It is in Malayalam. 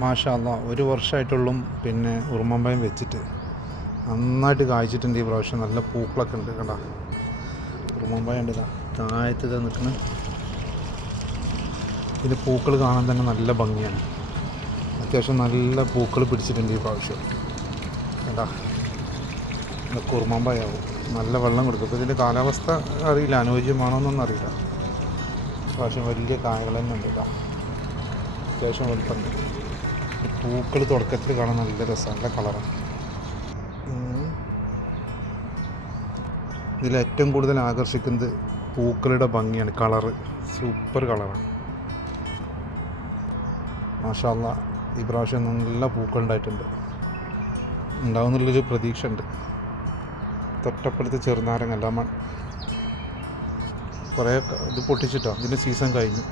മാഷാ അല്ലാ, ഒരു വർഷമായിട്ടുള്ളൂ പിന്നെ ഉറുമമ്പഴം വെച്ചിട്ട്. നന്നായിട്ട് കായ്ച്ചിട്ടുണ്ട് ഈ പ്രാവശ്യം. നല്ല പൂക്കളൊക്കെ ഉണ്ട് കണ്ട. ഉറുമമ്പഴം ഉണ്ട്, താഴത്ത് നിൽക്കുന്ന. ഇതിൻ്റെ പൂക്കൾ കാണാൻ തന്നെ നല്ല ഭംഗിയാണ്. അത്യാവശ്യം നല്ല പൂക്കൾ പിടിച്ചിട്ടുണ്ട് ഈ പ്രാവശ്യം കേട്ടാ. ഇതൊക്കെ ഉറുമമ്പഴമാവും. നല്ല വെള്ളം കൊടുക്കും. ഇപ്പോൾ ഇതിൻ്റെ കാലാവസ്ഥ അറിയില്ല, അനുയോജ്യമാണോന്നൊന്നും അറിയില്ല. പ്രാവശ്യം വലിയ കായകൾ തന്നെ ഉണ്ട് കേട്ടോ. അത്യാവശ്യം വലുപ്പമുണ്ട്. പൂക്കൾ തുടക്കത്തിൽ കാണാൻ നല്ല രസമാണ്, നല്ല കളറാണ്. ഇതിലേറ്റവും കൂടുതൽ ആകർഷിക്കുന്നത് പൂക്കളുടെ ഭംഗിയാണ്. കളറ് സൂപ്പർ കളറാണ്. മാഷാ അല്ലാ, ഈ പ്രാവശ്യം നല്ല പൂക്കൾ ഉണ്ടാവുന്നുള്ളൊരു പ്രതീക്ഷ ഉണ്ട്. തൊട്ടപ്പുറത്ത് ചെറുനാരങ്ങ എല്ലാം കുറേ ഇത് പൊട്ടിച്ചിട്ടോ, ഇതിൻ്റെ സീസൺ കഴിഞ്ഞു.